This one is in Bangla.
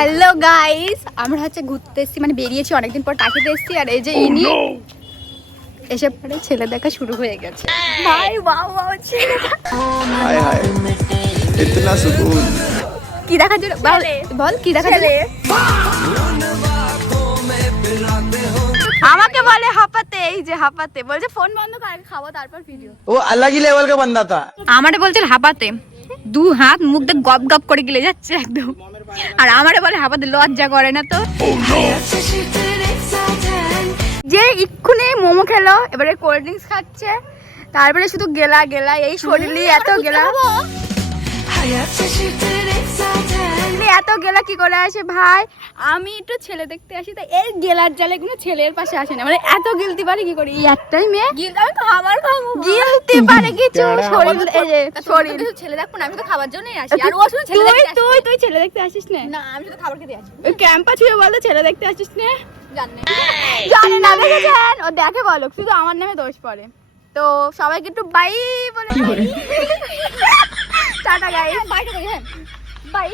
হ্যালো গাইস, আমরা হচ্ছে ঘুরতে এসেছি, মানে বেরিয়েছি অনেকদিন পর, টাকিতে এসেছি। আর এই যে ইনি এসে পরে ছেলে দেখা শুরু হয়ে গেছে। ভাই ওয়াও ওয়াও, ছেলে হায় হায় ইতনা সুকুন। কি দেখার জন্য বল কি দেখার জন্য? আমাকে বলে হাঁপাতে, এই যে হাঁপাতে বলছে ফোন বন্ধ কর, খাবো তারপর ভিডিও। वो अलग ही लेवल का बंदा था। আমারে বলছে হাঁপাতে, দু হাত মুখ দিয়ে গপ গপ করে গিলে যাচ্ছে একদম। আর আমারে বলে হাঁপাতে, লজ্জা করে না তো? যে ইক্ষুনি মোমো খেলো, এবারে কোল্ড ড্রিঙ্কস খাচ্ছে, তারপরে শুধু গেলা গেলা, এই শরীরে এত গেলা, এত গেলা কি করে আসে ভাই? আমি একটু ছেলে দেখতে আসি, তাই এই গেলার জালে কোনো ছেলের পাশে আসে না, মানে এত গিলতে পারে কি করে? এই একটাই মেয়ে গিলতে পারে কিছু? শরীর এই যে শরীর ছেলে দেখবো না, আমি তো খাবার জন্যই আসি। আর ও শুধু ছেলে দেখতে আসে। তুই ছেলে দেখতে আসিস না? না, আমি শুধু খাবার খেতে আসি। ওই ক্যাম্পা ছুঁয়ে বলতো ছেলে দেখতে আসিস না? জানে না, দেখেছেন? ও দেখে বলো, শুধু আমার নামে দোষ পড়ে। তো সবাইকে একটু বাই বলে টাটা গাইস, বাই বাই।